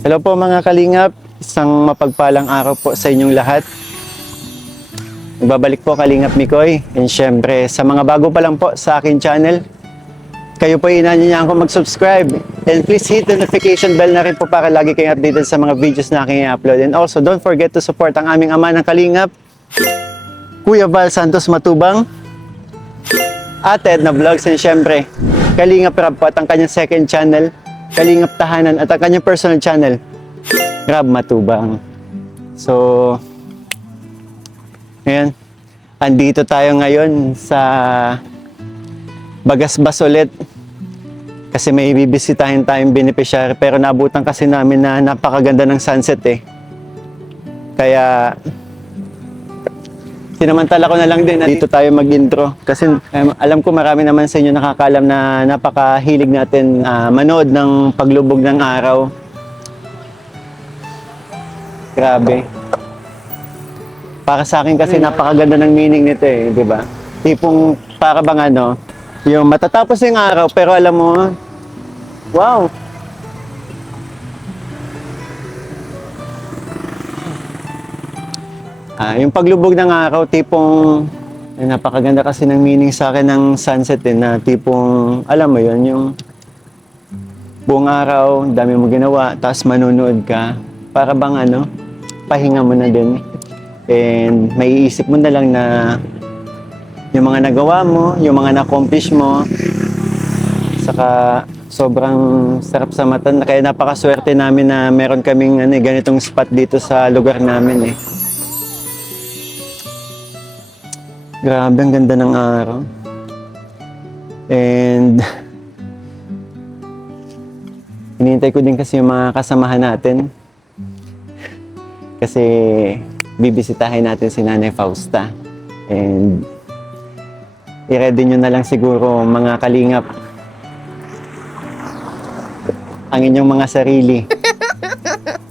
Hello po mga kalingap, isang mapagpalang araw po sa inyong lahat. Nagbabalik po Kalingap Mikoy, and syempre sa mga bago pa lang po sa akin channel, kayo po inanyayaan ko mag-subscribe and please hit the notification bell na rin po para lagi kayong updated sa mga videos na aking i-upload. And also don't forget to support ang aming ama ng Kalingap, Kuya Val Santos Matubang, Ate Edna Vlogs, and syempre Kalingap Rab po at ang kanyang second channel, Kalingap Tahanan, at ang kanyang personal channel, Rab Matubang. So, ayan, andito tayo ngayon sa Bagasbas ulit kasi may bibisitahin tayong beneficiary, pero nabutan kasi namin na napakaganda ng sunset eh. Kaya sinamantala ko na lang din dito tayo mag-intro kasi alam ko marami naman sa inyo nakakaalam na napakahilig natin manood ng paglubog ng araw. Grabe. Para sa akin kasi napakaganda ng meaning nito eh, di ba? Tipong para bang ano, yung matatapos yung araw pero alam mo, wow! Yung paglubog ng araw, tipong napakaganda kasi ng meaning sa akin ng sunset eh, na tipong, alam mo yon yung buong araw, dami mo ginawa, tapos manunood ka, para bang ano, pahinga mo na din. And maiisip mo na lang na yung mga nagawa mo, yung mga na-accomplish mo, saka sobrang sarap sa mata. Kaya napakaswerte namin na meron kaming ganitong spot dito sa lugar namin eh. Grabe, ang ganda ng araw. And hinihintay ko din kasi yung mga kasamahan natin. Kasi bibisitahin natin si Nanay Fausta. And i-ready nyo na lang siguro mga kalingap ang inyong mga sarili,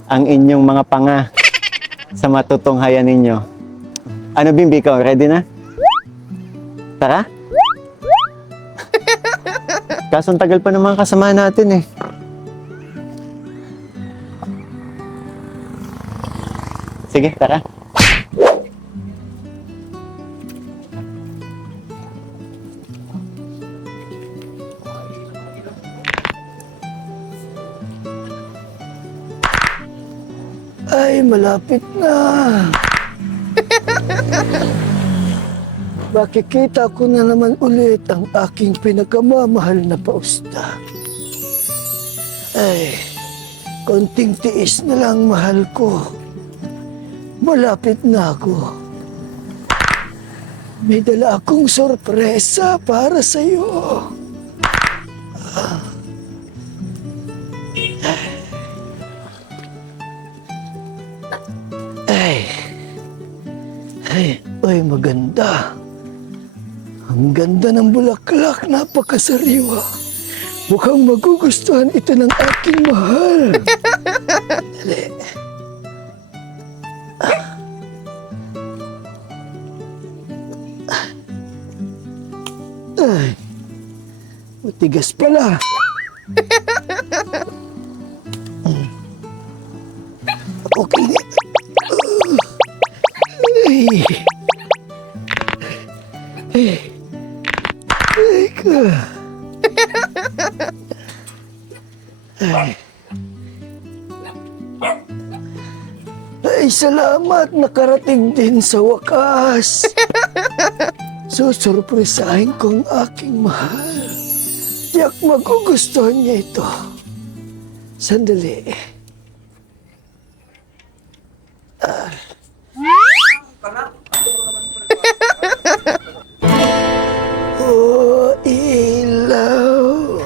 ang inyong mga panga sa matutunghayan ninyo. Ano Bimbi, ikaw? Ready na? Tara? Kaso ang tagal pa ng mga kasama natin eh. Sige, tara. Ay, malapit na. Makikita ko na naman ulit ang aking pinakamamahal na Fausta. Ay, konting tiis na lang, mahal ko. Malapit na ako. May dala akong sorpresa para sa'yo. Ay, maganda. Ang ganda ng bulaklak, napakasariwa. Mukhang magugustuhan ito ng aking mahal. Dali. Ay, matigas pala. Okay. Ay, salamat, nakarating din sa wakas. Susurpresahin ko ang aking mahal. Tiyak magugustuhan niya ito. Sandali. Oh, ilaw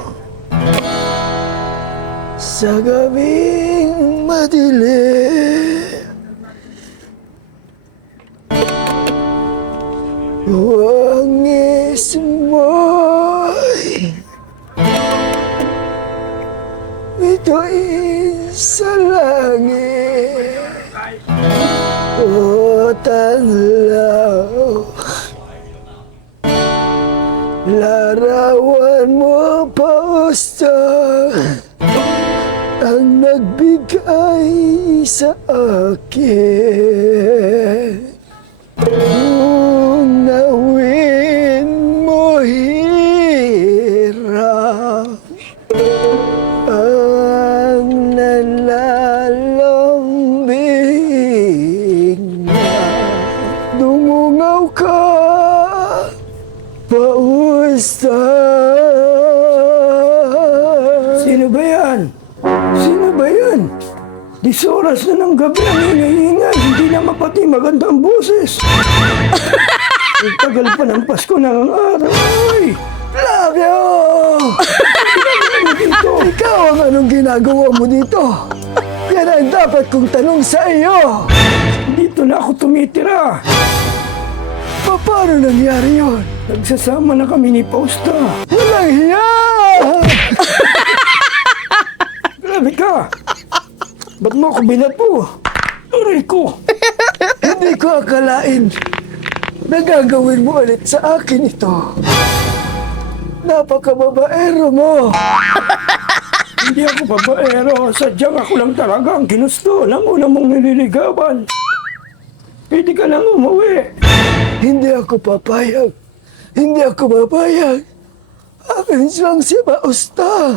sa gabing madilim, wangis mo'y bituin sa langit. O tanlaw, larawan mo, Fausta, ang nagbigay ibigay sa akin. Unawin mo hirap ang nalalambing na dumungaw ka pausta. Sino ba yan? Sino ba yan? 10 oras na ng gabi ang hinihingal, hindi na mapati magandang boses. Ang tagal pa ng Pasko ng araw. Ay! Flavio! Dito. Ikaw ang anong ginagawa mo dito? Yan ang dapat kong tanong sa iyo. Dito na ako tumitira. Paano nangyari yun? Nagsasama na kami ni Pausta. Walang hiya! Grabe ka! Ba't mo ako binato? Aray ko! Hindi ko akalain na gagawin mo ulit sa akin ito. Napakababaero mo! Hindi ako babaero. Sadyang ako lang talaga ang ginusto ng unang mong nililigawan. Pwede ka lang umuwi. Hindi ako papayag. Hindi ako papayag. Akin siyang si Pausta.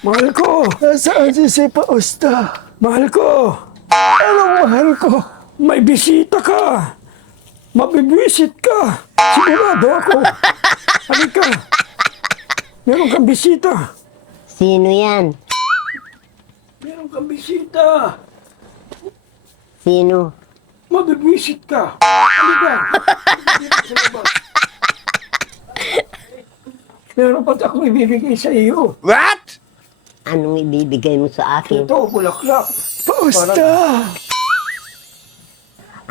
Mahal ko! Nasaan si Pausta? Mahal ko! Anong mahal ko? May bisita ka! Mabibisit ka! Sigurado ako! Halika! Meron kang bisita! Sino yan? Meron kang bisita! Sino? Mabibisit ka! Halika! Dito sa labas. Meron pa akong ibibigay sa iyo. Anong ibibigay mo sa akin? Ito, bulaklak. Pausta!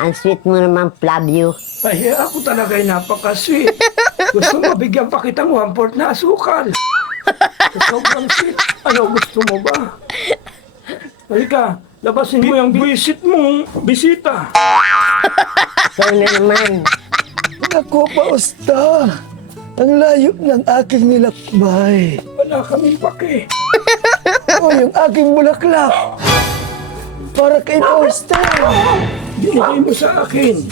Ang sweet mo naman, Flavio. Ay, ako talaga ay napaka-sweet. Gusto mo, bigyan pa kitang 1/4 na asukal. Sobrang sweet. Ano gusto mo ba? Halika, labasin mo yung visit mong bisita. Ikaw na naman. Naku, Pausta. Ang layo ng aking nilakbay. Wala kaming pake. O, yung aking bulaklak. Para kay Pausta. Binigay mo sa akin.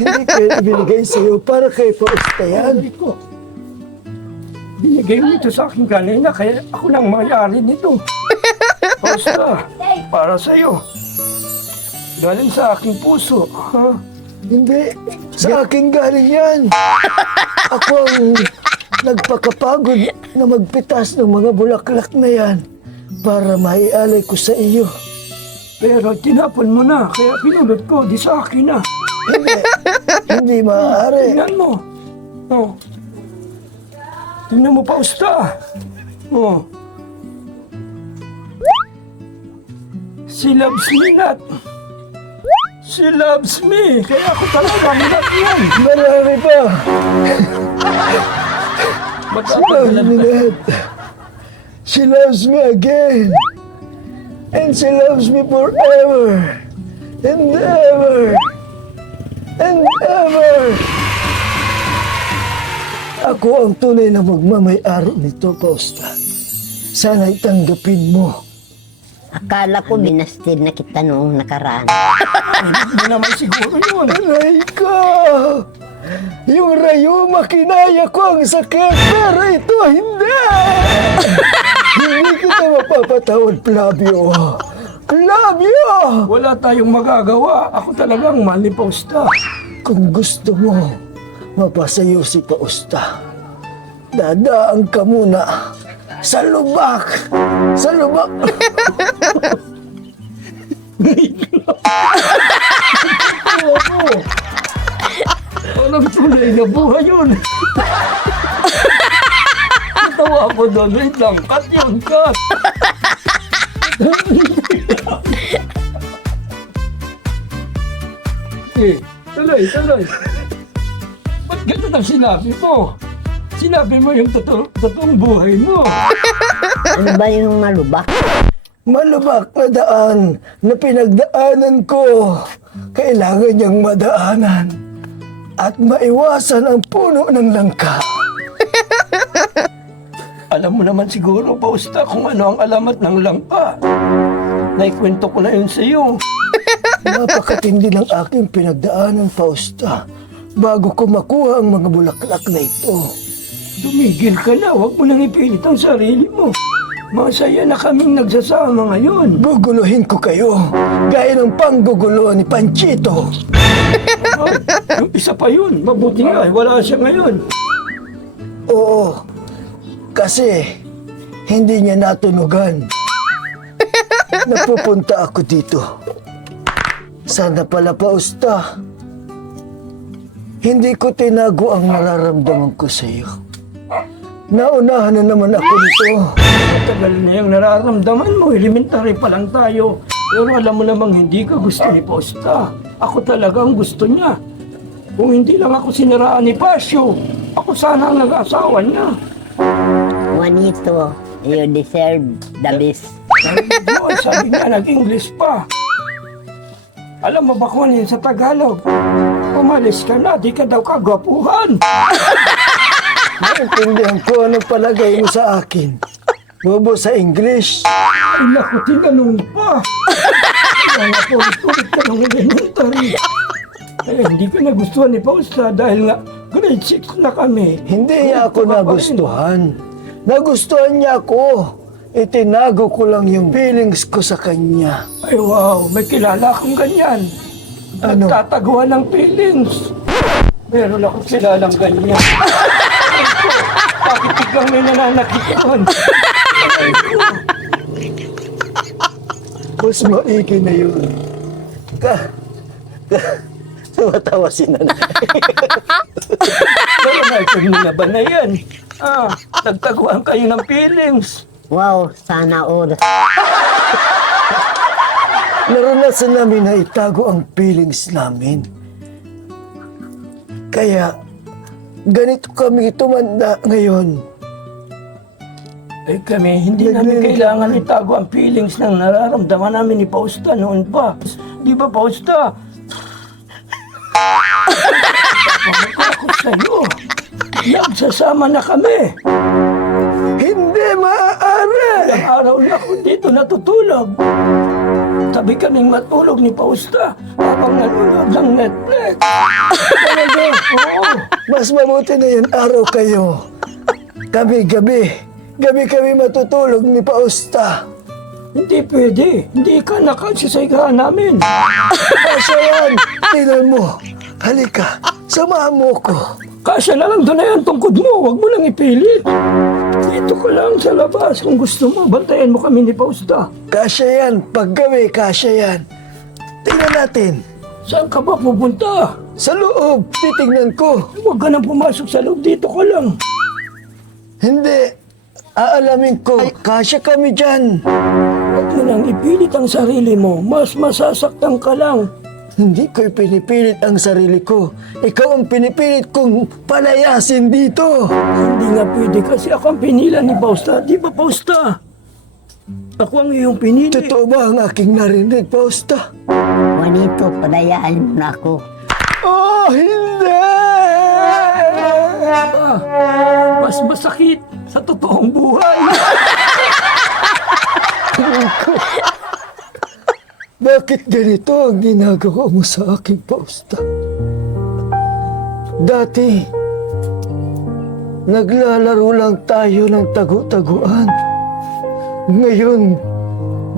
Hindi ko yan binigay sa iyo para kay Pausta yan. Binigay mo ito sa akin kanina, kaya ako lang may-ari nito. Pausta, para sa iyo. Galing sa aking puso. Ha? Hindi, sa akin galing yan. Ako ang nagpakapagod na magpitas ng mga bulaklak na yan para maialay ko sa iyo. Pero tinapon mo na, kaya pinulot ko, di sa akin na. Hindi, hindi maaari. Tingnan mo. Oh. Tingnan mo, Pausta. Oh. She loves me not. She loves me. Kaya ako talaga not yan. Marami pa. She loves me not. She loves me again. And she loves me forever. And ever. And ever. Ako ang tunay na magmamay-ari nito, Pausta. Sana'y tanggapin mo. Akala ko binastid na kita noong nakaraan. Hindi naman siguro yun. Aray ko! Yung rayuma, kinaya ko ang sakit, pero ito hindi! Hindi kita mapapatawad, Flavio. Flavio! Wala tayong magagawa. Ako talagang mahal ni Pausta. Kung gusto mo, mapasayo si Pausta. Dadaan ka muna sa lubak! Sa lubak! Anong tunay na buhay yun? Natawa ko doon. Wait lang. Cut yun, cut! Tuloy, tuloy. Ba't ganun ang sinabi mo? Sinabi mo yung totoong buhay mo. Ano ba yung malubak? Malubak na daan na pinagdaanan ko. Kailangan niyang madaanan at maiwasan ang puno ng langka. Alam mo naman siguro, Fausta, kung ano ang alamat ng langka. Naikwento ko na yun sa iyo. Napakatindi ng aking pinagdaanan, Fausta, bago ko makuha ang mga bulaklak na ito. Tumigil ka na, huwag mo nang ipilit ang sarili mo. Masaya na kaming nagsasama ngayon. Guguluhin ko kayo, gaya ng pangguguluhan ni Panchito. Yung isa pa yun, mabuti nga, wala siya ngayon. Oo, kasi hindi niya natunugan. Napupunta ako dito. Sana pala, Fausta, hindi ko tinago ang nararamdaman ko sa iyo. Naunahan na naman ako nito. Matagal na yung nararamdaman mo, elementary pa lang tayo. Pero alam mo namang hindi ka gusto ni Fausta. Ako talaga ang gusto niya. Kung hindi lang ako siniraan ni Pasio, ako sana ang nag-asawa niya. Juanito, you deserve the best. Sabi niya, nag-English pa. Alam mo ba kung ano yun sa Tagalog? Umalis ka na, di ka daw kagwapuhan. Naintindihan ko anong palagay mo sa akin. Bobo sa English. Ay naku, tinanong pa. Kaya nga ulit-ulit ka ng elementary. Eh, hindi ko nagustuhan ni Fausta dahil nga grade 6 na kami. Hindi niya ako nagustuhan. Nagustuhan niya ako. Itinago ko lang yung feelings ko sa kanya. Ay wow, may kilala akong ganyan. Ano? Nagtataguan ng feelings. Meron akong kilalang ganyan. Bakit biglang may nananakit doon? Mas maigi na yun. Tumatawa si nanay. Pero natin na ba na yan? Nagtaguan kayo ng feelings. Wow, sana all. Naranasan namin na itago ang feelings namin. Kaya, ganito kami tumanda ngayon. Eh kami, hindi namin kailangan itago ang feelings ng nararamdaman namin ni Fausta noon pa. Di ba, Fausta? Ako sa'yo. Nagsasama na kami. Hindi maaari! Ilang araw na ako dito natutulog. Sabi kaming matulog ni Fausta habang nanonood ng Netflix. Talaga? Oo. Mas mabuti na yun araw kayo. Gabi-gabi. Gabi-gabi matutulog ni Fausta. Hindi pwede. Hindi ka nakasisaygahan namin. Kasya yan! Tingnan mo. Halika, samahan mo ko. Kasya na lang doon na yan tungkod mo. Huwag mo lang ipilit. Dito ka lang sa labas. Kung gusto mo, bantayan mo kami ni Fausta. Kasya yan. Pag gabi, kasya yan. Tingnan natin. Saan ka ba pupunta? Sa loob, titingnan ko. Huwag ka nang pumasok sa loob. Dito ka lang. Hindi. Aalamin ko. Kasya kami dyan. Huwag mo nang ipilit ang sarili mo. Mas masasaktan ka lang. Hindi ko pinipilit ang sarili ko. Ikaw ang pinipilit kong palayasin dito. Hindi nga pwede kasi ako ang pinila ni Fausta. Di ba, Fausta? Ako ang iyong pinili. Totoo ba ang aking narinig, Fausta? Juanito, palayaan mo na ako. Oh, hindi! Mas masakit sa totoong buhay. Bakit ganito ang ginagawa mo sa aking Fausta? Dati, naglalaro lang tayo ng tagu-taguan. Ngayon,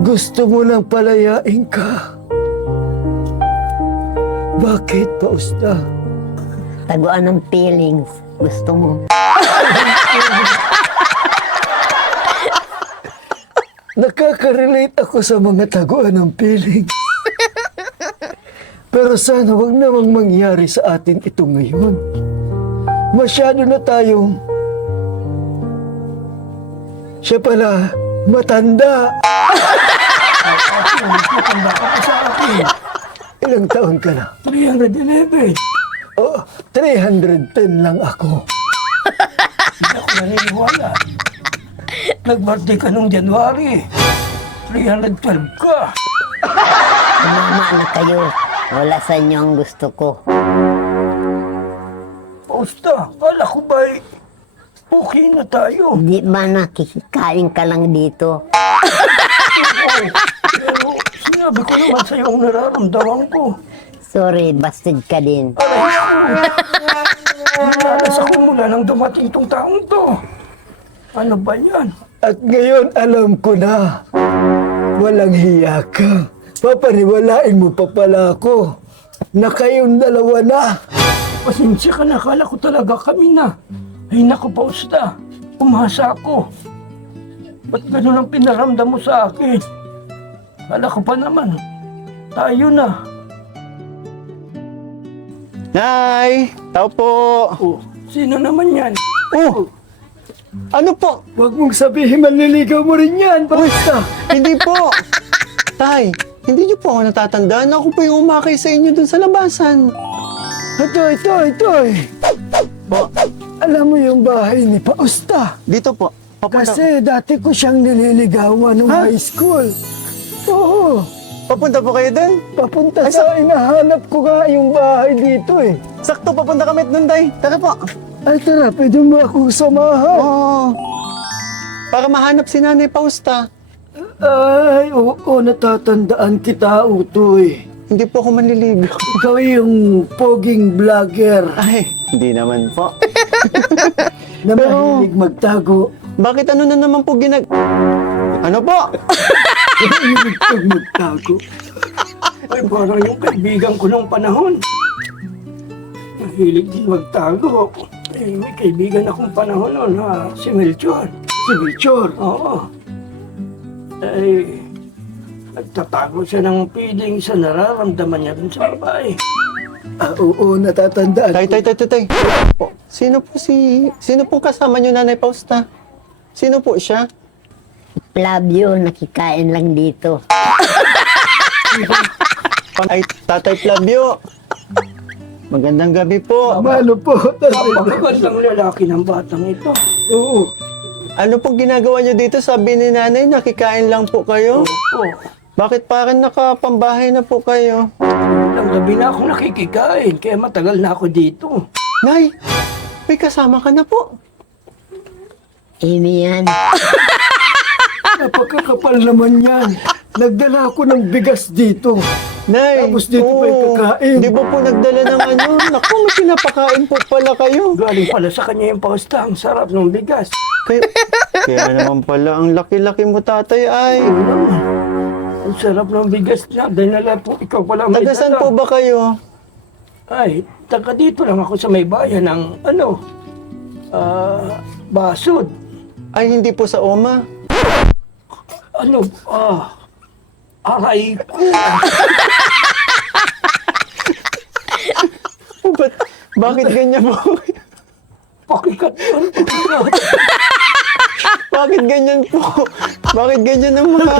gusto mo nang palayain ka. Bakit, Fausta? Taguan ng feelings. Gusto mo. Nakaka-relate ako sa mga taguan ng feelings. Pero sana wag namang mangyari sa atin ito ngayon. Masyado na tayong... Siya pala, matanda. Matanda ka pa sa akin. Ilang taon ka na? 311. Oh, 310 lang ako. Hindi ako naniniwala. Nag-birthday ka nung January. 312 ka. Mama na kayo. Wala sa inyo ang gusto ko. Fausta, kala ko ba'y Okay na tayo. Di ba nakikain ka lang dito? Oo. Pero sinabi ko naman sa'yo ang nararamdaman ko. Sorry, bastard ka din. Nalas ako mula nang dumating tong taong to. Ano ba yan? At ngayon alam ko na, walang hiya ka. Papaniwalain mo pa pala ako na kayong dalawa na. Pasensya ka na, akala ko talaga kami na. Ay naku, Pausta, umasa ako. Ba't ganun ang pinaramdam mo sa akin? Akala ko pa naman, tayo na. Nay! Tao po! Oh, sino naman yan? Oh! Ano po? Huwag mong sabihin manliligaw mo rin yan, basta. Hindi po! Tay, hindi niyo po ako natatandaan. Ako po yung umakay sa inyo dun sa labasan. Ito. Po, Alam mo yung bahay ni Pausta? dito po. Papunta, Kasi dati ko siyang nililigawan nung Ha? high school. Oo, papunta po kayo dun? papunta sa inahanap ko nga yung bahay dito eh. Sakto, papunta kami dun, Tay. Tara po. Ay tara, pwede mo akong samahan. Oo. Para mahanap si Nanay Pausta. Ay, oo, natatandaan kita, Utoy. Hindi po ako manliligaw. Ikaw yung poging vlogger Ay, hindi naman po. na mahilig magtago. Bakit ano na naman po Ano po? Mahilig kang magtago. Ay, parang yung kaibigan ko nung panahon. Mahilig din magtago. Eh, may kaibigan akong panahon noon, si Melchor. Si Victor. Oo. Eh, nagtatago siya ng feeling sa nararamdaman niya dun sa babae. Oo, natatandaan. Tay. Po, Sino po kasama niyo, Nanay Pausta? Sino po siya? Flavio, nakikain lang dito. Ay, Tatay Flavio. Magandang gabi po. Mano po, Napakagandang lalaki ng batang ito. Oo. Ano pong ginagawa niyo dito? Sabi ni Nanay, nakikain lang po kayo. Oo. Bakit parang nakapambahay na po kayo? Ilang gabi na ako nakikikain, kaya matagal na ako dito. Nay, may kasama ka na po. Amy yan. Napakakapal naman yan. Nagdala ako ng bigas dito. Nay, Tapos dito pa yung kakain. Di ba po nagdala ng ano? Naku, may pinapakain po pala kayo. Galing pala sa kanya yung pausta, ang sarap ng bigas. Kaya naman pala, ang laki-laki mo, tatay, ay. Ang sarap ng bigas niya, dinala po, ikaw pala may Tagasan dala. po ba kayo? Ay, taga dito lang ako sa may bayan ng, Basod. Ay, hindi po sa Oma. Aray ko. Bakit ganyan po? Pakikat yun, pakikat. Bakit ganyan po? Bakit ganyan ang mga...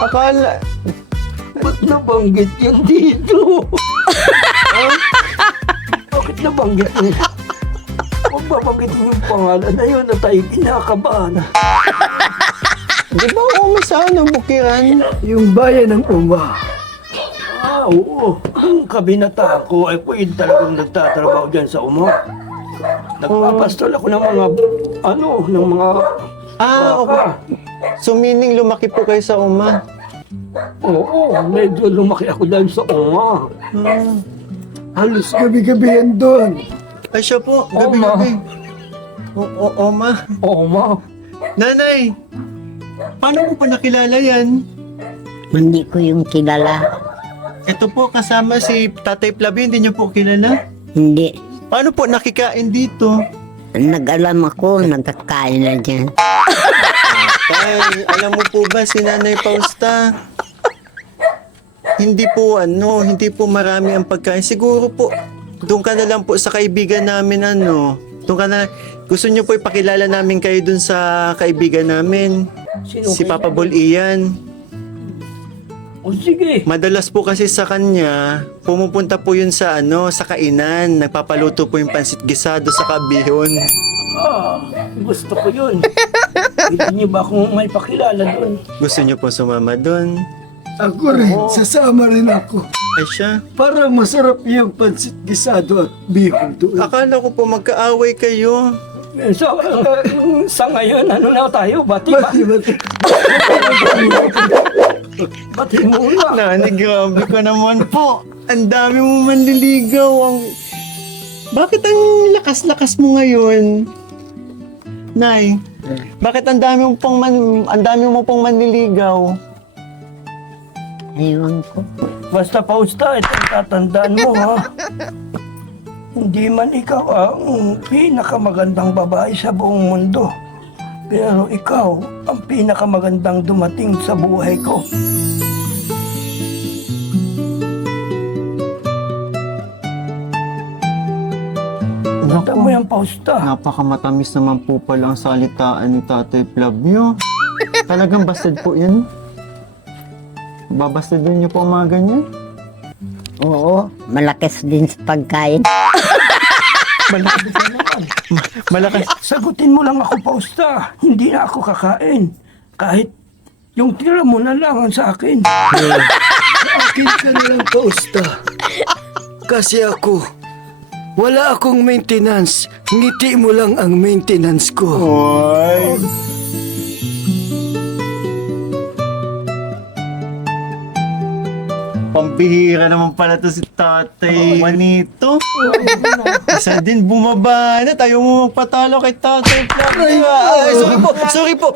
Akala... Ba't nabanggit yan dito? Bakit nabanggit yun? Huwag babanggitin yung pangalan na yun na tayo kinakabahan. Di ba Oma sa ano, Bukiran? Yung bayan ng Uma. Oo. Yung kabinata ko, ay po yun talagang nagtatrabaho dyan sa umo. Nagpapastol ako ng mga, ng mga Ah, okay. So meaning lumaki po kayo sa Oma. Oo, medyo lumaki ako dahil sa umo. Halos gabi-gabi yan doon. Ay siya po, gabi-gabi. Oma. Oma. Nanay, paano mo pa nakilala yan? Hindi ko yung kilala. Ito po, kasama si Tatay Flavio, hindi niyo po kilala? Hindi. Paano po nakikain dito? Nag-alam ako, nagkakain na dyan. Tay, alam mo po ba si Nanay Pausta? Hindi po marami ang pagkain. Siguro po, doon ka na lang po sa kaibigan namin Doon ka na, gusto niyo po ipakilala namin kayo doon sa kaibigan namin. Sino Si kayo? Papa Bol Ian. O sige. Madalas po kasi sa kanya, pumupunta po yun sa sa kainan. Nagpapaluto po yung pansit gisado sa kabihon. Gusto ko yun. Hindi niyo ba akong may pakilala doon? Gusto niyo po sumama doon? Ako rin, sasama rin ako. Ay siya. Parang masarap yung pansit gisado at bihon doon. Akala ko po magkaaway kayo. So, sa ngayon, ano na tayo? Bati ba? Bati. Bati muna. Nani, grabe ka naman po. Ang dami mo manliligaw. Bakit ang lakas-lakas mo ngayon? Nay, bakit ang dami mo pong manliligaw? Aywan ko. Basta Fausta, ito ang tatandaan mo, ha? Hindi man ikaw ang pinakamagandang babae sa buong mundo. Pero ikaw ang pinakamagandang dumating sa buhay ko. Tanda mo yan, Fausta. Napakamatamis naman po pala ang salitaan ni Tatay Flavio. Talagang bastard po yan. Babastardin niyo po ang mga ganyan? Oo, malakas din sa pagkain. Malaki ka naman. Malakas. Sagutin mo lang ako, Fausta. Hindi na ako kakain. Kahit yung tira mo na lang ang sa akin. Akin ka na lang, Fausta. Kasi ako, wala akong maintenance. Ngiti mo lang ang maintenance ko. Oy. Pambihira naman pala to si Tatay Juanito. Isa din bumaba na. Tayo mo magpatalo kay Tatay Flavio. Ay, sorry po.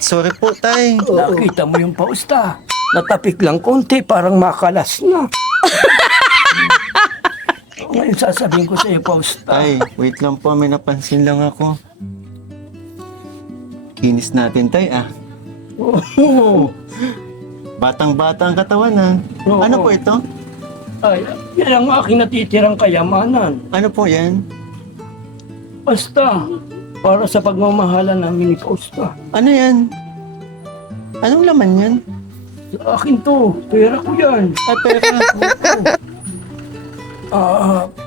Sorry po, Tay. Nakita mo yung Fausta. Natapik lang konti, parang makalas na. Ngayon sasabihin ko sa iyo, Fausta. Tay, wait lang po. May napansin lang ako. Kinis natin, Tay, ah. Oo. Batang-bata ang katawan, ah. Oo. Ano po ito? Ay, yan ang aking natitirang kayamanan. Ano po yan? Basta, para sa pagmamahala namin ni Fausta. Ano yan? Anong laman yan? Sa akin to, pera ko yan. At pera.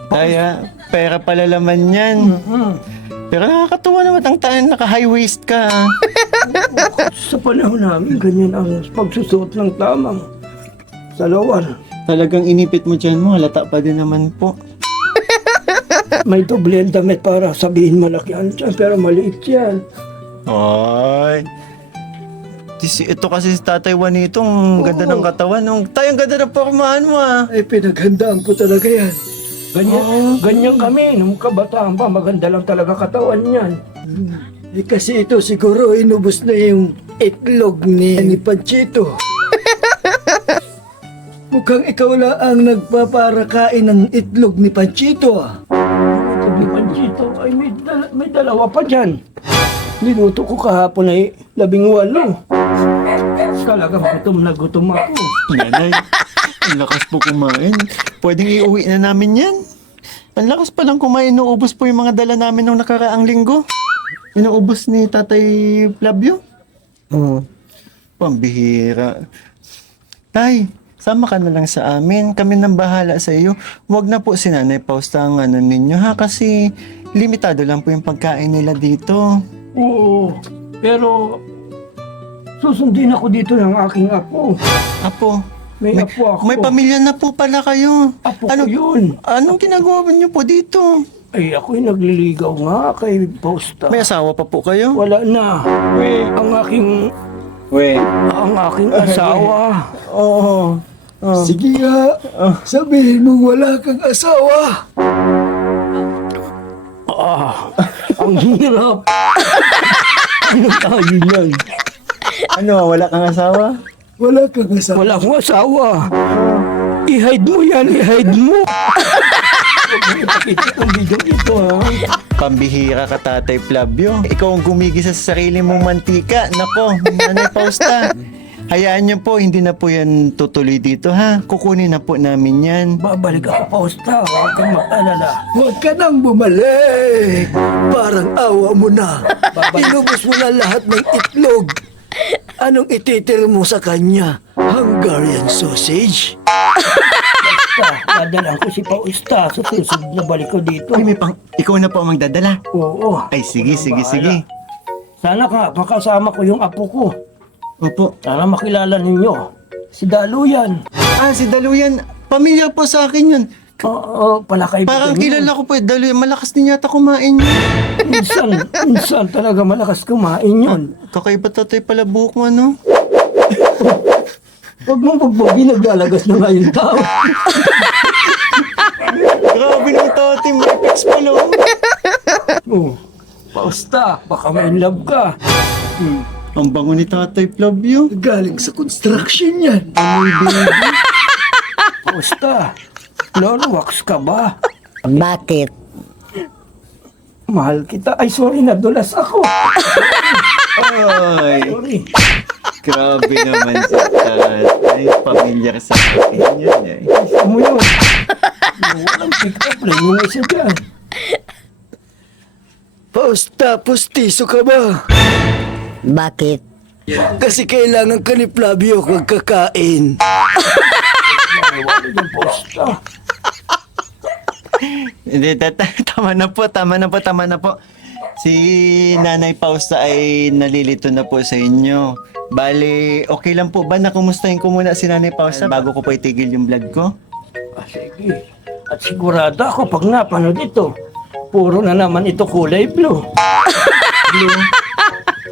Kaya, pera pala laman yan. Pero nakakatuwa naman ang tayo naka-high waist ka. ah. Sa panahon namin, ganyan ang pagsusuot ng tamang salawal. Talagang inipit mo dyan mo, halata pa din naman po. May doble ang damit para sabihin malaki ang tiyan, pero maliit yan. Ay. Ito kasi si Tatay Juanito, ang ganda ng katawan. Tayo, ang ganda ng pormahan mo, ah. Ay, pinaghandaan ko talaga yan. Ganyan kami, nung kabataan pa, maganda lang talaga katawan niyan. Eh, kasi ito siguro inubos na yung itlog ni Panchito. Mukhang ikaw lang ang nagpaparakain ng itlog ni Panchito, ah. Sabi Panchito, ay may dalawa pa dyan. Niluto ko kahapon ay 18. Talagang gutom ako. Nanay, ang lakas po kumain. Pwedeng iuwi na namin yan. Ang lakas palang kumain, inuubos po yung mga dala namin nung nakaraang linggo. Inuubos ni Tatay Flavio. Oo. Pambihira. Tay, sama ka na lang sa amin. Kami nang bahala sa iyo. Huwag na po si Nanay Fausta ang ano ninyo, ha? Kasi limitado lang po yung pagkain nila dito. Oo, pero susundin ako dito ng aking apo. Apo, May apo ako. may pamilya na po pala kayo. Apo ko yun. Anong ginagawa niyo po dito? Ay, ako'y nagliligaw nga kay Fausta. May asawa pa po kayo? Wala na. Ang aking asawa. Oo. Sige nga, sabihin mong wala kang asawa. Ang hirap. Ano tayo yan? Ano, wala kang asawa? Wala kang asawa. Wala akong asawa. I-hide mo yan, i-hide mo. Huwag mo ipakita ang video ito, ha? Pambihira ka, Tatay Flavio. Ikaw ang gumigisa sa sarili mong mantika. Nako, Nanay Fausta. Hayaan niyo po, hindi na po yan tutuloy dito, ha? Kukunin na po namin yan. Babalik ako, Fausta. Huwag kang mag-alala. Huwag ka nang bumalik. Parang awa mo na. Inubos mo na lahat ng itlog. Anong ititira mo sa kanya? Hungarian sausage? Dadalan ko si Fausta sa susunod na balik ko dito. Ay, ikaw na po ang magdadala. Oo. Ay, sige. Sana ka, makasama ko yung apo ko. Opo. Para makilala ninyo. Si Daluyan. Ah, si Daluyan. Pamilya po sa akin yun. Oo, pala kaibigan Parang niyo. kilala ko po. Daluyan, malakas din yata kumain yun. Minsan talaga malakas kumain yun. Kakaiba tatay pala buhok mo, ano? Huwag mong bugbugin, naglalagas na nga yung tao. Grabe naman tatay, may pics pala. Oh, pausta, baka may in love ka. Ang bango ni tatay Flavio. Galing sa construction yan. Pausta, lolo-wax ka ba? Bakit? Mahal kita. Ay, sorry, nadulas ako. Ay, Sorry. grabe naman si tatay. Pamilya ka sa akin yun eh. Gusto mo yun. Walang pick-up line yung isa dyan. Pausta, pustiso ka ba? Bakit? Kasi kailangan ka ni Flavio magkakain. Yung pausta. Hindi, tatay. Tama na po. Si Nanay Pausta ay nalilito na po sa inyo. Bale, okay lang po ba na kumustahin ko muna si Nanay Pausta bago ko pa itigil yung vlog ko? Ah, sige. At sigurado ako pag napanood ito, puro na naman ito kulay blue. Blue.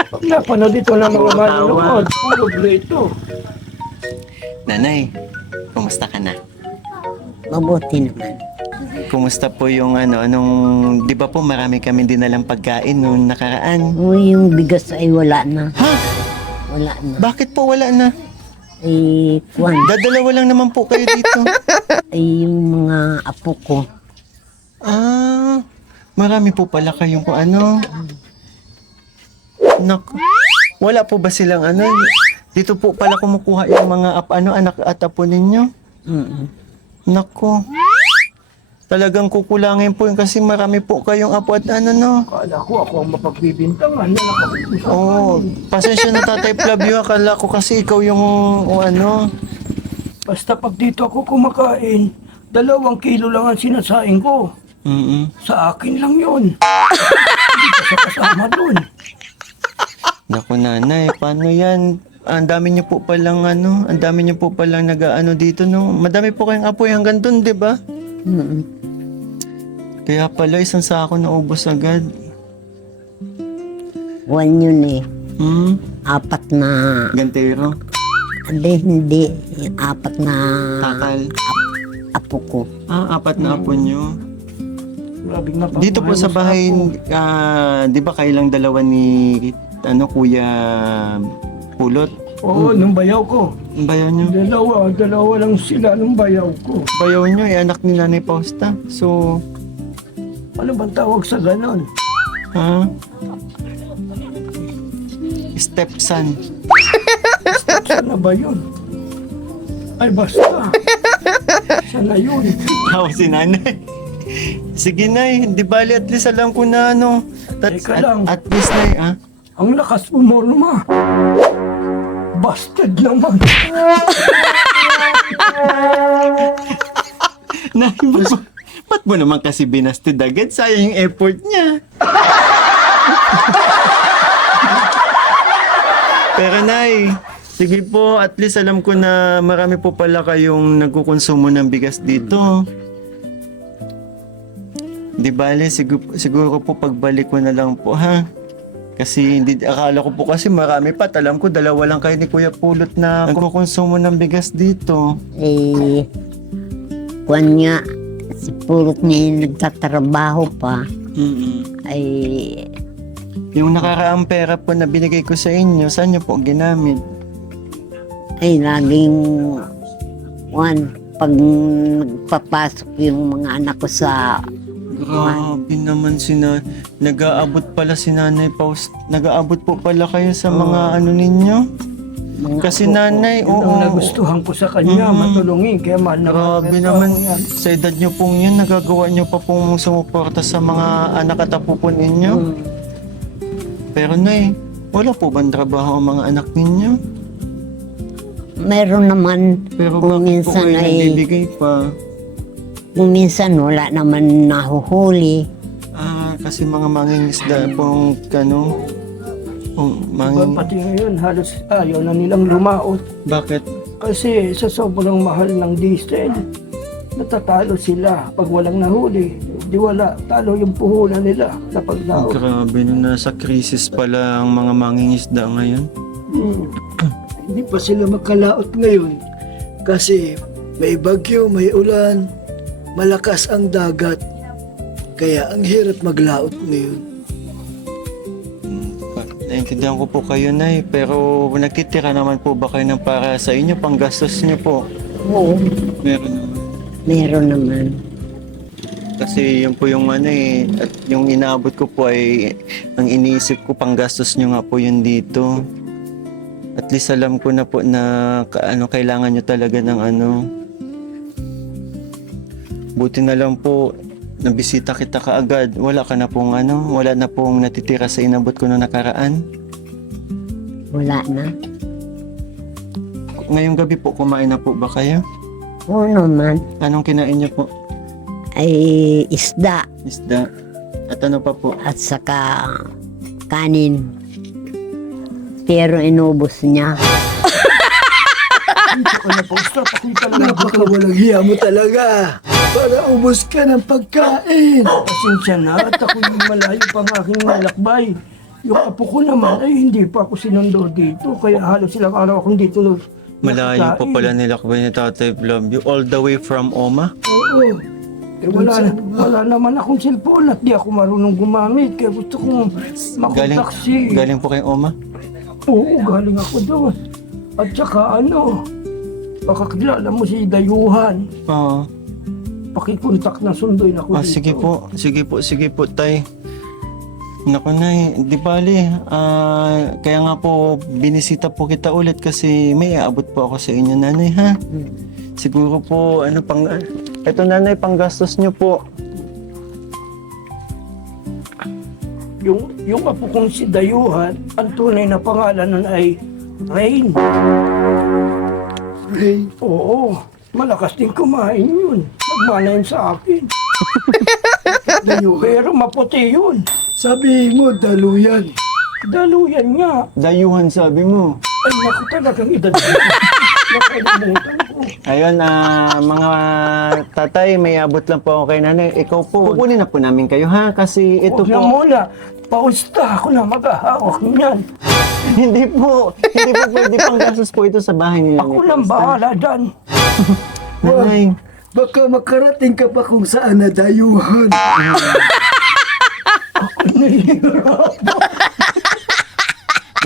Pag napanood ito ng mga manonood, puro blue ito. Nanay, kumusta ka na? Mabuti naman. Kumusta po yung di ba po marami kami dinalang pagkain nung nakaraan? Uy, yung bigas ay wala na. Ha? Wala na. Bakit po wala na? Ay, kwan. Dadalawa lang naman po kayo dito. Ay, yung mga apo ko. Ah, marami po pala kayong kung ano. Naku, wala po ba silang dito po pala kumukuha yung mga anak at apo ninyo? Mm. Naku, talagang kukulangin po yun kasi marami po kayong apo at Kala ko ako ang mapagbibintangan. Oh, pasensya na tatay Flavio, akala ko kasi ikaw yung Basta pag dito ako kumakain, 2 kilo lang ang sinasain ko. Mm-mm. Sa akin lang yun. Hindi ka sa kasama dun. Naku nanay, paano yan? Ang dami niyo po palang nag-aano dito, no? Madami po kayong apoy hanggang dun, di ba? Mm. Kaya pala isang sako na ubos agad. One yun eh. Hmm? 4 na... Gantero? Hindi. 4 na Takal? apo ko. Ah, 4 na apo niyo. Grabing napapahal Dito po mo sa bahay, ako. di ba kailang dalawa ni Kuya Pulot? Oo, nung bayaw ko. Ang bayaw niyo? Dalawa lang sila nung bayaw ko. Bayaw niyo, anak ni Nanay Pausta. So, Ano bang tawag sa ganon? ha? Stepson. Sana ba yun? Ay basta. Sana yun. Ako si Nanay. Sige Nay, hindi bali at least alam ko na Teka lang. At least Nay, Ang lakas mo, Norma. Busted naman. Nay, ba't mo naman kasi binasted agad? Sayang yung effort niya. Pero Nay, sige po, at least alam ko na marami po pala kayong nagkukonsumo ng bigas dito. Di bale, siguro po pagbalik ko na lang po, ha? Kasi akala ko po kasi marami pa. Alam ko, 2 lang kayo ni Kuya Pulot na nagkukonsumo ng bigas dito. Eh, kwan nga, si Pulot niya yung nagtatrabaho pa. Mm-mm. Ay, Yung nakaraang pera po na binigay ko sa inyo, saan niyo po ginamit? laging, pag nagpapasok yung mga anak ko sa, Grabe naman nag-aabot pala si Nanay Paus. Nag-aabot po pala kayo sa mga ninyo? mga Kasi apo ko. Nanay, Yun ang nagustuhan ko sa kanya, matulungin. Kaya mahal na Grabe naman. Sa edad niyo pong yun, nagagawa niyo pa pong sumuporta sa mga anak at apo po ninyo? Pero Nay, wala po bang trabaho ang mga anak ninyo? Meron naman, Pero bakit po kung minsan kayo ay, nagbibigay pa? kung minsan wala naman nahuhuli. Kasi mga mangingisda pong Pati ngayon, halos ayaw na nilang lumaot. Bakit? Kasi sa sobrang mahal ng diesel, natatalo sila pag walang nahuli. Di wala, talo yung puhunan nila sa paglaot. Grabe na, nasa krisis pala ang mga mangingisda ngayon. Hindi pa sila makalaot ngayon kasi may bagyo, may ulan, malakas ang dagat. Kaya ang hirap maglaot ngayon. Naintindihan ko po kayo, Nay, pero nagtitira naman po ba kayo ng para sa inyo, panggastos niyo po? Oo, Meron naman. meron naman. Kasi yun po yung ano eh, at yung inaabot ko po ay, ang iniisip ko, panggastos niyo nga po yun dito. At least alam ko na po na kailangan nyo talaga ng ano. Buti na lang po, nabisita kita kaagad. Wala ka na pong wala na pong natitira sa inabot ko na nakaraan. Wala na. Ngayong gabi po, kumain na po ba kayo? Oo naman. Anong kinain niyo po? Ay isda Isda. At ano pa po? at saka kanin. Pero inubos niya. Napakawalang hiya mo talaga. Para ubos ka ng pagkain. Pasensya na at ako yung malayo pang aking nalakbay. Yung apo ko naman ay hindi pa ako sinundo dito. Kaya halos ilang araw akong dito. Malayo po nakakain. pala nilakbay ni Tatay Vlog. You all the way from Oma? Oo. Eh, wala naman akong cellphone at di ako marunong gumamit. Kaya gusto kong Galing, makontak si... galing po kay Oma? Oo, galing ako doon. At saka baka kilala mo si Dayuhan. Oo. Pakikontak na sunduin ako dito. Sige po, Tay. Naku, Nay, di bali. Kaya nga po, binisita po kita ulit kasi may aabot po ako sa inyo, Nanay, ha? Siguro po, eto, Nanay, panggastos niyo po. Yung apo kong si Dayuhan, ang tunay na pangalan nun ay Rain. Ray, Oo, malakas din kumain yun. Magmana yun sa akin. Pero maputi yun. sabi mo daluyan. Daluyan nga. Dayuhan, sabi mo. Ay, naku talagang edad ko. Nakalimutan ko. Ayun, mga tatay, may abot lang po ako kay Nanay. Ikaw po, kukunin na po namin kayo, ha? Kasi ito Huwag na po... muna. Pausta ako na maghahawak niyan. Hindi po pwede pang gastos po ito sa bahay niyo. Ako lang bahala dyan. Nanay, Baka makarating ka pa kung saan na dayuhan.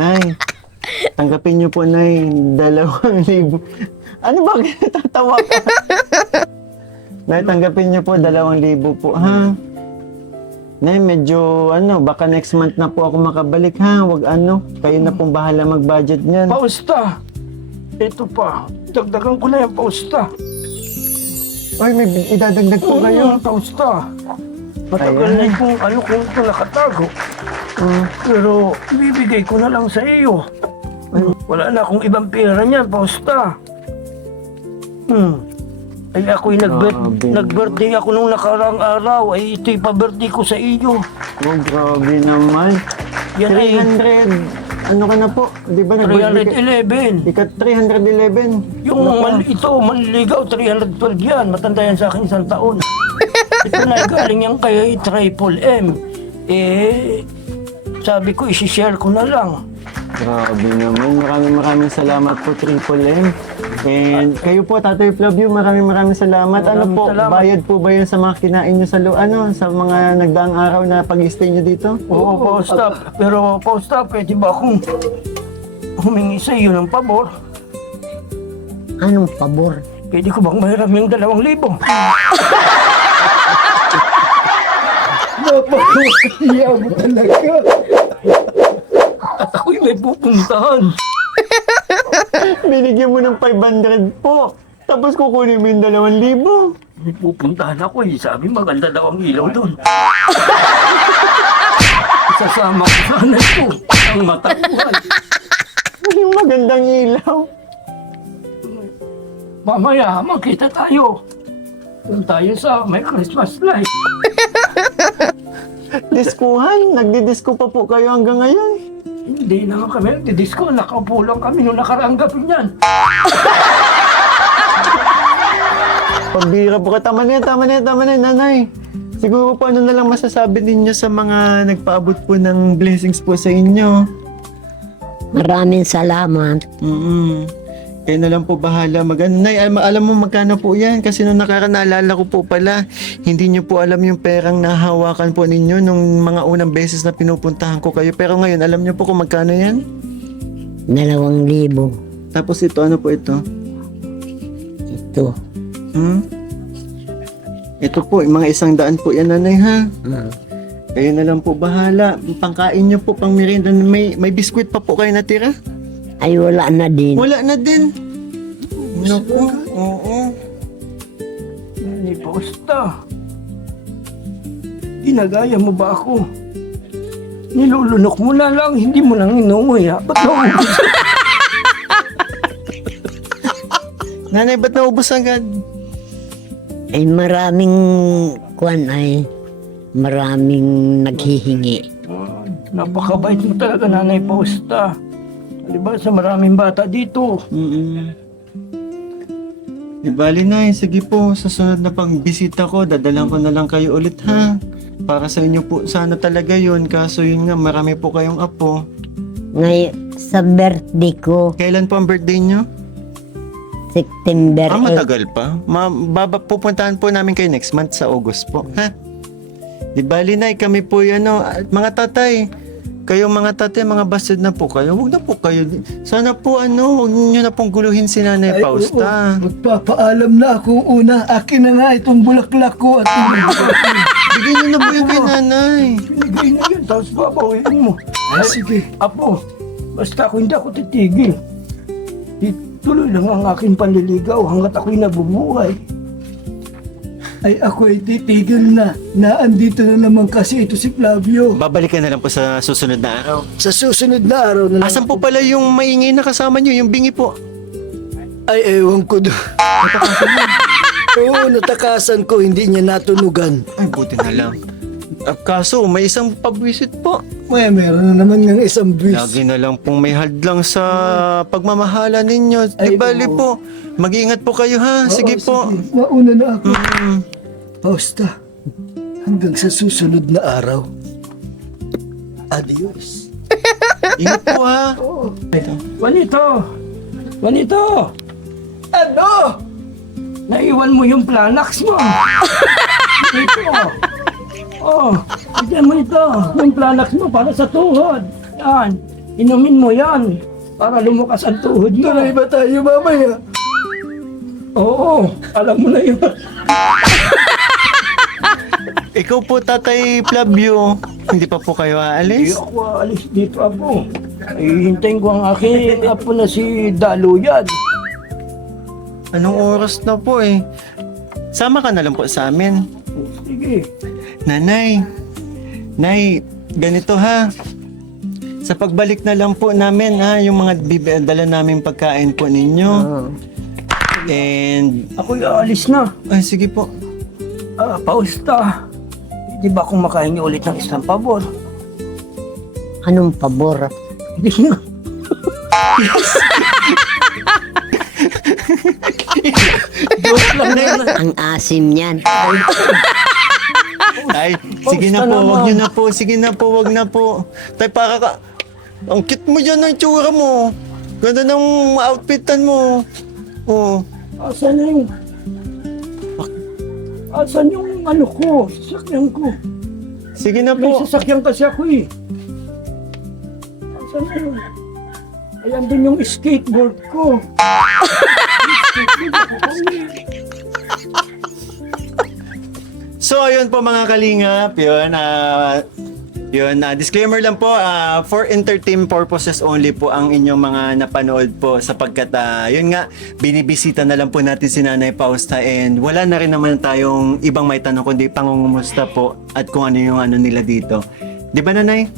Nay, tanggapin niyo po, Nay, 2,000. Ano ba? Tatawa ka? Nay, tanggapin niyo po, 2,000 po, ha? Nay, medyo, baka next month na po ako makabalik, ha? Wag kayo na pong bahala mag-budget niyan. Pausta. Ito pa. Dagdagan ko na yung pausta. Ay, may idadagdag po kayo. Pausta. Matagal na kung kung ito nakatago. Pero ibibigay ko na lang sa iyo. Wala na akong ibang pera niyan, pausta. Ay ako'y nag-birthday ako nung nakaraang araw. Ay ito'y pa-birthday ko sa iyo. Oh, grabe naman. Yan ay 300, ano ka na po? Di ba nag-birthday ka? 311. Ika 311. Yung manligaw, 312 yan. Matanda yan sa akin 1 taon. Ito na galing yan kay Triple M. Sabi ko, isi-share ko na lang. Grabe naman. Maraming salamat po, Triple M. And kayo po, Tatay Flavio, maraming salamat. Maraming po, salamat. bayad po ba yun sa mga kinain nyo sa sa mga nagdaang araw na pag-stay nyo dito? Oo, Pausta. Pero Pausta, pwede ba akong humingi sa iyo ng pabor? Anong pabor? Pwede ko bang mahiram yung 2,000? Napakahiya mo talaga. At ako'y may pupuntahan. Binigyan mo ng 500 po. Tapos kukunin mo yung 2,000. May pupuntahan ako eh. Sabi maganda daw ang ilaw doon. Isasama ko sana ito. Ang matakuhan. Yung magandang ilaw. Mamaya, magkita tayo. Doon tayo sa may Christmas light. Diskuhan. Nagdi-disco pa po kayo hanggang ngayon. Hindi naman kami nagdidisko. Nakaupo lang kami nung nakaraang gabi niyan. Pambira po ka. Tama na yan, nanay. Siguro po ano na lang masasabi ninyo sa mga nagpaabot po ng blessings po sa inyo. Maraming salamat. Kayo na lang po bahala Nay, alam mo magkano po yan? Kasi nung nakaraan naalala ko po pala, hindi nyo po alam yung perang nahawakan po ninyo nung mga unang beses na pinupuntahan ko kayo. Pero ngayon, alam nyo po kung magkano yan? 2,000. Tapos ito, ano po ito? Ito. Ito po, mga 100 po yan, nanay ha? Ah. Kayo na lang po bahala. Pangkain nyo po, pang merienda. May biskwit pa po kayo natira? Ay, wala na din. Wala na din. Naku, oo. Ni Fausta. Ginagaya mo ba ako? Nilulunok mo na lang, hindi mo lang inuwi ha. Ba't naubos? Nanay, ba't naubos agad? Ay, maraming naghihingi. Napakabait mo talaga, Nanay Fausta. Diba sa maraming bata dito? Di bali na sige po, sa sunod na pagbisita ko, dadalan ko na lang kayo ulit ha. Para sa inyo po, sana talaga yun. Kaso yun nga, marami po kayong apo. Ngayon, sa birthday ko, Kailan po ang birthday nyo? September 8. Matagal pa. Pupuntahan po namin kayo next month sa August po, ha? Di bali na, kami po yan, mga tatay. Kayong mga tatay, mga bastard na po kayo. Huwag na po kayo. Sana po huwag nyo na pong guluhin si Nanay Fausta. Magpapaalam na ako una. Akin na nga itong bulaklak ko at Bigyan nyo na po yung kay nanay. Pinigay na yun, tapos babawiin mo. sige. Apo, basta ako hindi ako titigil. Tuloy lang ang aking panliligaw hanggat ako'y nabubuhay. Ay ako'y titigil na. Naandito na naman kasi ito si Flavio. Babalik ka na lang po sa susunod na araw. Sa susunod na araw na lang. Asan po pala yung maingay na kasama nyo, yung bingi po? Ay, ewan ko doon. Oo, natakasan ko. Hindi niya natunugan. Ay, buti na lang. Kaso, may isang pabwisit po. Meron na naman ng isang bis. Lagi na lang pong may hadlang sa pagmamahala ninyo. Di Ay, bali oo. po. Mag-iingat po kayo ha. Sige po. Mauna na ako. Mm. Basta, hanggang sa susunod na araw. Adios. Ingat po ha. Juanito! Ano? Naiwan mo yung Planax mo. Ito. Oh, bigyan mo ito. Yung Planax mo para sa tuhod. Yan. Inumin mo yan. Para lumukas ang tuhod mo. Tuloy ba tayo mamaya? Oo, alam mo na yun. Ikaw po, Tatay Flavio. Hindi pa po kayo Hindi aalis? ako alis dito, Apo. Hihintayin ko ang aking apo na si Daluyad. Anong oras na po eh? Sama ka na lang po sa amin. Sige. Nanay, ganito ha. Sa pagbalik na lang po namin ha, yung mga dala namin pagkain po ninyo. And, Ako'y aalis na. ay sige po. Pausta. Di ba kung makain niyo ulit ng isang pabor? Anong pabor? Hindi na. Joke lang na yun. Ang asim niyan. Ay, sige na po, wag nyo na po, sige na po, wag na po. Tay, para ka, ang cute mo dyan ng tsura mo. Ganda ng outfitan mo. Oh, Asan yung ano ko, sasakyan ko? sige na May po. sasakyan kasi ako eh. Asan na yun? Ayan din yung skateboard ko. So, ayun po mga kalingap, yun, disclaimer lang po, for entertainment purposes only po ang inyong mga napanood po sapagkat, yun nga, binibisita na lang po natin si Nanay Fausta and wala na rin naman tayong ibang may tanong kundi pangungumusta po at kung ano yung ano nila dito. Di ba, Nanay?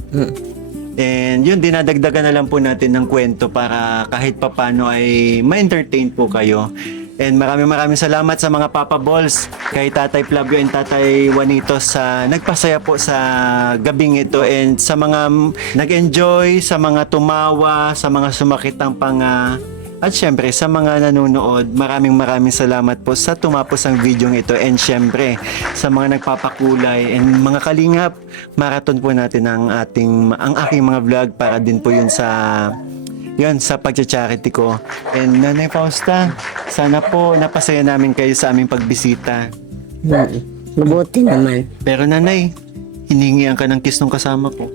And yun, dinadagdagan na lang po natin ng kwento para kahit papano ay ma-entertain po kayo. And maraming salamat sa mga Papa Balls, kay Tatay Flavio and Tatay Juanito sa nagpasaya po sa gabing ito, and sa mga nag-enjoy, sa mga tumawa, sa mga sumakit ang panga, at syempre sa mga nanonood. Maraming salamat po sa tumapos ang video ito, and syempre sa mga nagpapakulay and mga kalingap. Marathon po natin ang aking mga vlog para din po yun sa pagcha-charity ko. And Nanay Fausta, sana po napasaya namin kayo sa aming pagbisita. Mabuti naman. Pero Nanay, hiningian ka ng kiss nung kasama ko.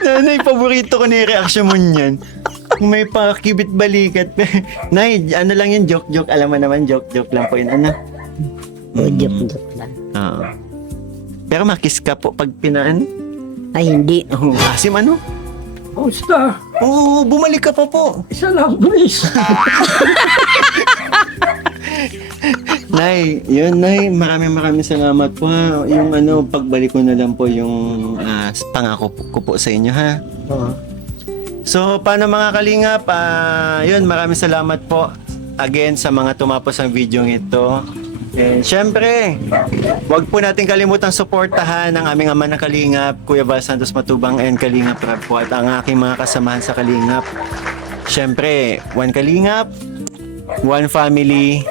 Nanay, paborito ko na yung reaction mo niyan. May pakibit balikat. Nay, ano lang yun, joke. Alam mo naman, joke lang po yun. Ano? O, joke lang. Oo. Pero makiss ka po pag pinaan. Ay, hindi. Oh, asim ano? Kamusta? Oo, bumalik ka pa po. Isa lang, please. Nay, maraming salamat po ha. Yung pagbalik ko na lang po yung pangako ko po sa inyo ha. So, paano mga kalingap? Maraming salamat po again sa mga tumapos ang video ito. And syempre, wag po natin kalimutang suportahan ang aming ama na Kalingap, Kuya Val Santos Matubang and Kalingap Rab po, at ang aking mga kasamahan sa Kalingap. Syempre, one Kalingap, one family,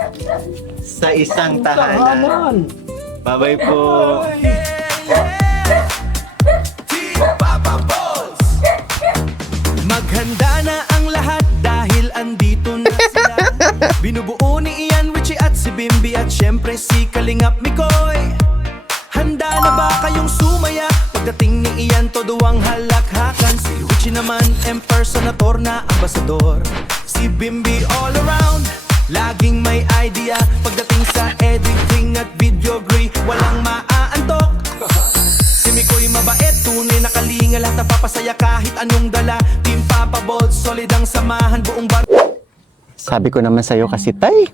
sa isang tahanan. Bye-bye po. Maghanda na ang lahat dahil andito na sila. Binubuo ni Ian, Richie at si Bimbi at syempre si Kalingap Mikoy. Handa na ba kayong sumaya? Pagdating ni Ian, todo ang halakhakan. Si Richie naman, impersonator na ambasador. Si Bimbi all around, laging may idea. Pagdating sa editing at videography, walang maaantok. Si Mikoy mabait, tunay na kalinga, lahat napapasaya kahit anong dala. Team Papa Balls, solid ang samahan, buong bar. Sabi ko naman sa'yo kasi, Tay,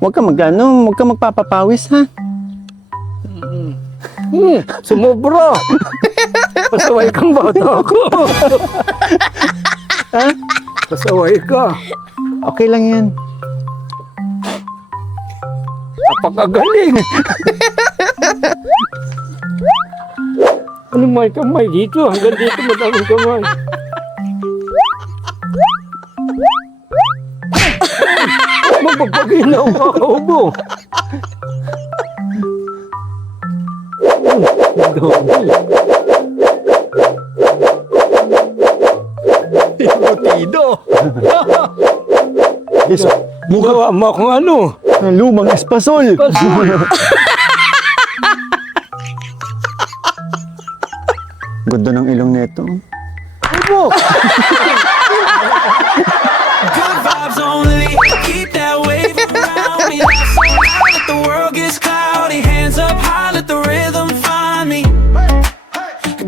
huwag ka magpapapawis ha. Sumobra. Pasaway kang bata ko. Ha? Pasaway ka. Okay lang yan. Napakagaling. Ano may kamay dito? Hanggang dito madaming kamay. Mapagpaginaw ka, kaubo. Embutido. Gawa mo akong ano? Lumang espasol. Ganda ng ilong neto. Good vibes only, keep that wave around me. Laugh so loud that the world gets cloudy. Hands up high, let the rhythm find me.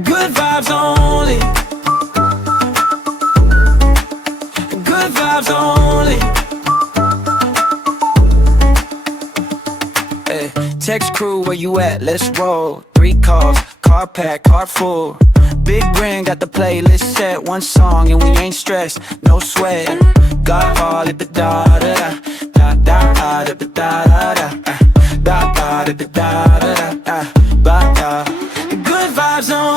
Good vibes only. Good vibes only. Hey, text crew, where you at? Let's roll. 3 calls, car packed, car full. Big ring, got the playlist set. One song and we ain't stressed, no sweat. Got all at the da da da da da da da da da da da da da da da da da. Good vibes on.